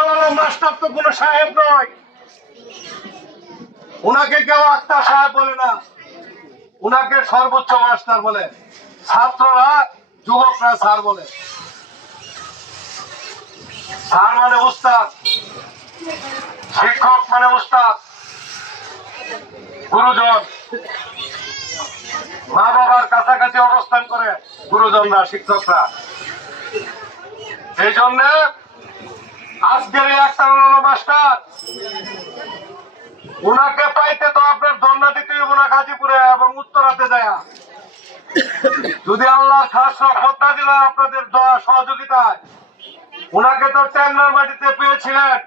Alam master তো কোনো সাহেব নয়। উনাকে কেউ সাহেব বলে না। উনাকে সর্বোচ্চ মাস্টার বলে। ছাত্ররা, যুবকরা স্যার বলে। স্যার মানে উস্তাদ। শিক্ষক মানে উস্তাদ। গুরুজন। মা বাবার কাছাকাছি অবস্থান করে গুরুজনরা, শিক্ষকরা। এই জন্য আজকের এই একটা মাস্টার। উনাকে পাইতে তো আপনার ধর্ণা দিতে হইব গাজীপুরে এবং উত্তরাতে যায়। যদি আল্লাহ খাস হত্যা দিল আপনাদের দয়া সহযোগিতায়। উনাকে তো ট্যাংরার মাটিতে পেয়েছিলেন।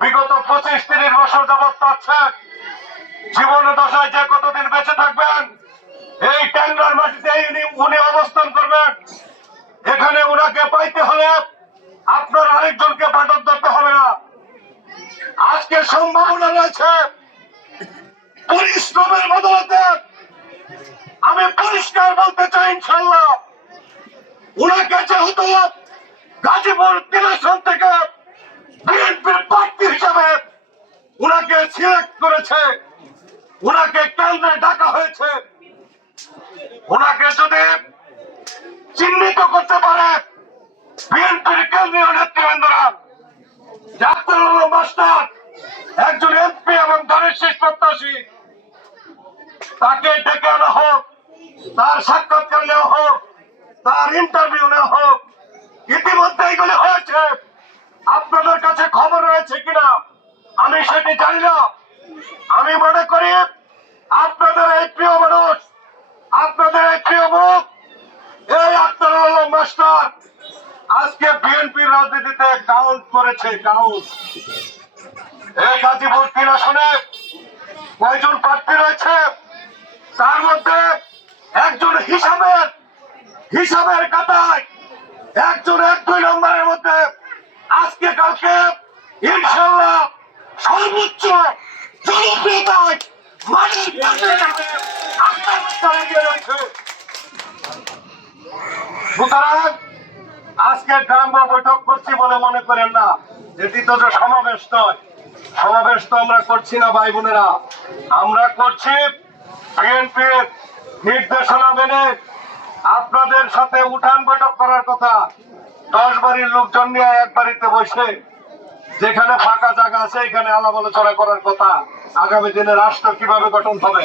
বিগত পঁচিশ তিরিশ বছর যাবৎ পাচ্ছেন। জীবনে দশায় যে কতদিন বেঁচে থাকবেন, এই ট্যাংরার মাটিতে উনি অবস্থান করবেন। এখানে উনাকে পাইতে হলে আপনার আরেকজনকে পাঠক ধরতে হবে না আজকে সম্ভাবনা রয়েছে। পরিশ্রমের বদলতে আমি পরিষ্কার বলতে চাই ইনশাল্লাহ ওনাকে যেহেতু গাজীপুর তিন থেকে বিএনপির প্রার্থী হিসাবে উনাকে সিলেক্ট করেছে উনাকে কেন্দ্রে ডাকা হয়েছে উনাকে যদি চিহ্নিত করতে পারে বিএনপির কেন্দ্রীয় নেতৃবৃন্দরা ডাক্তার আলম মাস্টার একজন এমপি শেষ প্রত্যাশী। তাকে ডেকে আনা হোক, তার সাক্ষাৎকার নেওয়া হোক, তার ইন্টারভিউ নেওয়া হোক। ইতিমধ্যে এগুলি হয়েছে। আপনাদের কাছে খবর রয়েছে কিনা? আমি সেটি জানি না। আমি মনে করি আপনাদের এই প্রিয় মানুষ, আপনাদের এই প্রিয় মুখ, এই আক্তার আলম মাস্টার, আজকে বিএনপির রাজনীতিতে কাউন্ট করেছে কাউন্ট এই গাজীপুর তিন আসনে কয়জন প্রার্থী রয়েছে? তার মধ্যে একজন হিসাবের হিসাবের কাতায় একজন এক দুই নম্বরের মধ্যে আজকে কালকে ইনশাল্লাহ সর্বোচ্চ জনপ্রিয়তায় রয়েছে। সুতরাং আজকে গ্রাম্য বৈঠক করছি বলে মনে করেন না। এটি তো সমাবেশ নয়। সমাবেশ তো আমরা করছি না, ভাই বোনেরা। আমরা করছি বিএনপির নির্দেশনা মেনে আপনাদের সাথে উঠান বৈঠক করার কথা। দশ বাড়ির লোকজন নিয়ে এক বাড়িতে বসে যেখানে ফাঁকা জায়গা আছে, এখানে আলাপ আলোচনা করার কথা। আগামী দিনে রাষ্ট্র কীভাবে গঠন হবে?